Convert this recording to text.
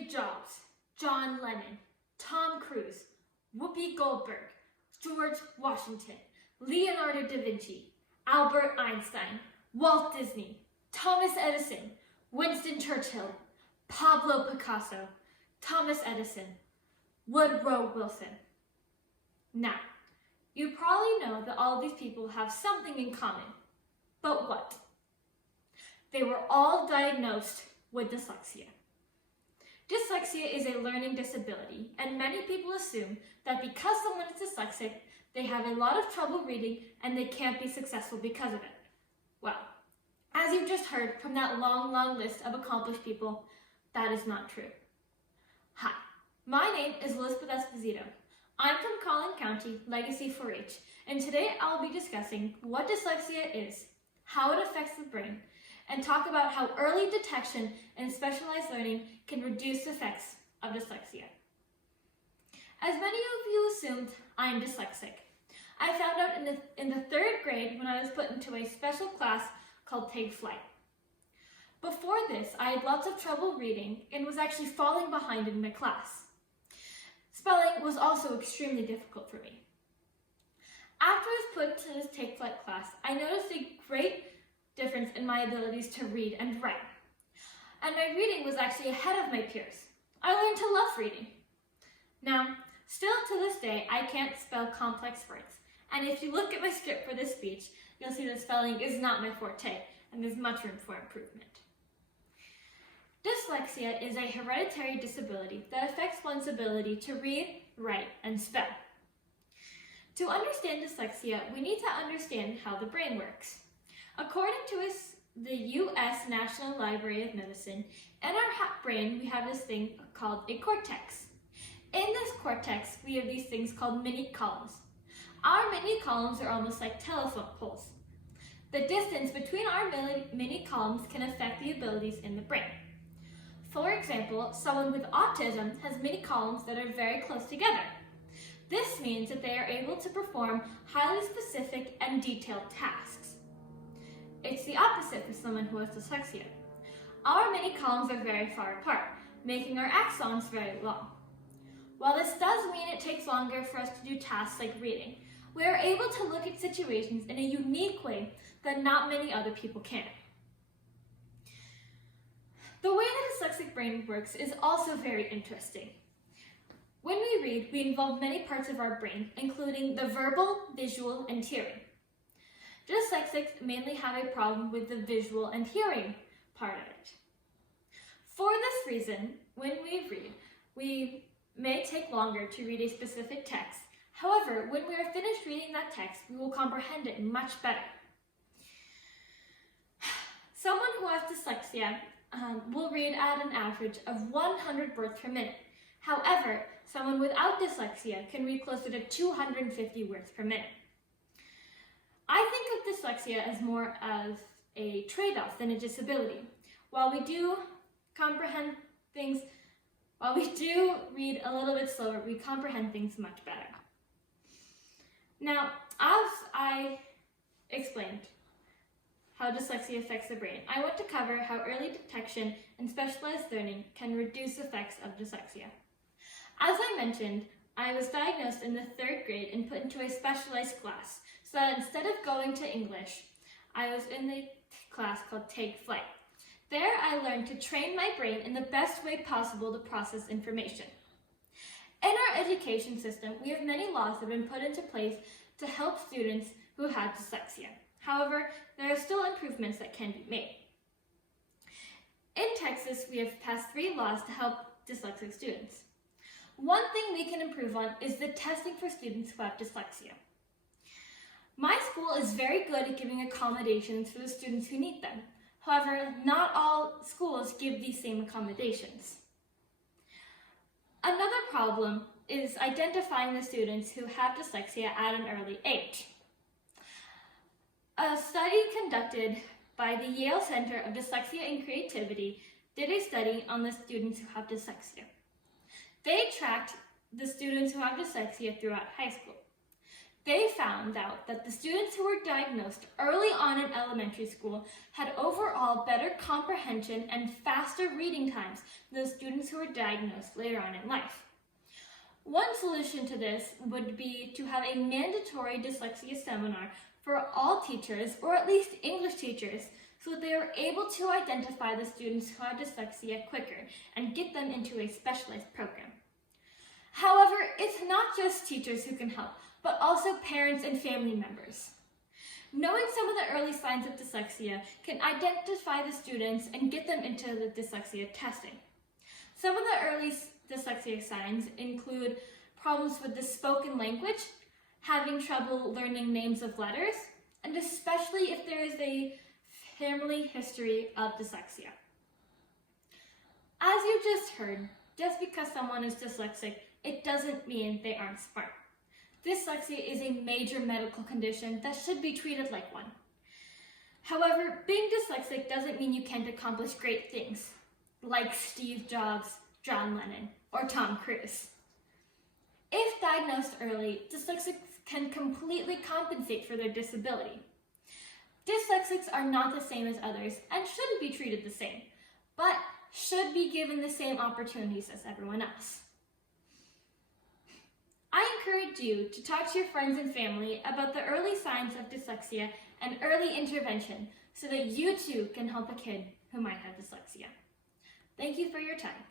Steve Jobs, John Lennon, Tom Cruise, Whoopi Goldberg, George Washington, Leonardo da Vinci, Albert Einstein, Walt Disney, Thomas Edison, Winston Churchill, Pablo Picasso, Thomas Edison, Woodrow Wilson. Now, you probably know that all of these people have something in common. But what? They were all diagnosed with dyslexia. Dyslexia is a learning disability, and many people assume that because someone is dyslexic, they have a lot of trouble reading and they can't be successful because of it. Well, as you've just heard from that long list of accomplished people, that is not true. Hi, my name is Elizabeth Esposito. I'm from Collin County, Legacy 4-H, and today I'll be discussing what dyslexia is, how it affects the brain, and talk about how early detection and specialized learning can reduce the effects of dyslexia. As many of you assumed, I am dyslexic. I found out in the 3rd grade when I was put into a special class called Take Flight. Before this, I had lots of trouble reading and was actually falling behind in my class. Spelling was also extremely difficult for me. After I was put to this Take Flight class, I noticed a great difference in my abilities to read and write. And my reading was actually ahead of my peers. I learned to love reading. Now, still to this day, I can't spell complex words. And if you look at my script for this speech, you'll see that spelling is not my forte, and there's much room for improvement. Dyslexia is a hereditary disability that affects one's ability to read, write, and spell. To understand dyslexia, we need to understand how the brain works. According to the U.S. National Library of Medicine, in our brain we have this thing called a cortex. In this cortex, we have these things called mini columns. Our mini columns are almost like telephone poles. The distance between our mini columns can affect the abilities in the brain. For example, someone with autism has mini columns that are very close together. This means that they are able to perform highly specific and detailed tasks. It's the opposite for someone who has dyslexia. Our mini columns are very far apart, making our axons very long. While this does mean it takes longer for us to do tasks like reading, we are able to look at situations in a unique way that not many other people can. The way the dyslexic brain works is also very interesting. When we read, we involve many parts of our brain, including the verbal, visual, and hearing. Dyslexics mainly have a problem with the visual and hearing part of it. For this reason, when we read, we may take longer to read a specific text. However, when we are finished reading that text, we will comprehend it much better. Someone who has dyslexia will read at an average of 100 words per minute. However, someone without dyslexia can read closer to 250 words per minute. I think of dyslexia as more of a trade-off than a disability. While we do comprehend things, while we do read a little bit slower, we comprehend things much better. Now, as I explained how dyslexia affects the brain, I want to cover how early detection and specialized learning can reduce effects of dyslexia. As I mentioned, I was diagnosed in the 3rd grade and put into a specialized class, so that instead of going to English, I was in the class called Take Flight. There I learned to train my brain in the best way possible to process information. In our education system, we have many laws that have been put into place to help students who have dyslexia. However, there are still improvements that can be made. In Texas, we have passed 3 laws to help dyslexic students. One thing we can improve on is the testing for students who have dyslexia. My school is very good at giving accommodations for the students who need them. However, not all schools give these same accommodations. Another problem is identifying the students who have dyslexia at an early age. A study conducted by the Yale Center of Dyslexia and Creativity did a study on the students who have dyslexia. They tracked the students who have dyslexia throughout high school. They found out that the students who were diagnosed early on in elementary school had overall better comprehension and faster reading times than the students who were diagnosed later on in life. One solution to this would be to have a mandatory dyslexia seminar for all teachers, or at least English teachers, so that they are able to identify the students who have dyslexia quicker and get them into a specialized program. However, it's not just teachers who can help, but also parents and family members. Knowing some of the early signs of dyslexia can identify the students and get them into the dyslexia testing. Some of the early dyslexia signs include problems with the spoken language, having trouble learning names of letters, and especially if there is a family history of dyslexia. As you just heard, just because someone is dyslexic, it doesn't mean they aren't smart. Dyslexia is a major medical condition that should be treated like one. However, being dyslexic doesn't mean you can't accomplish great things, like Steve Jobs, John Lennon, or Tom Cruise. If diagnosed early, dyslexics can completely compensate for their disability. Dyslexics are not the same as others and shouldn't be treated the same, but should be given the same opportunities as everyone else. I encourage you to talk to your friends and family about the early signs of dyslexia and early intervention so that you too can help a kid who might have dyslexia. Thank you for your time.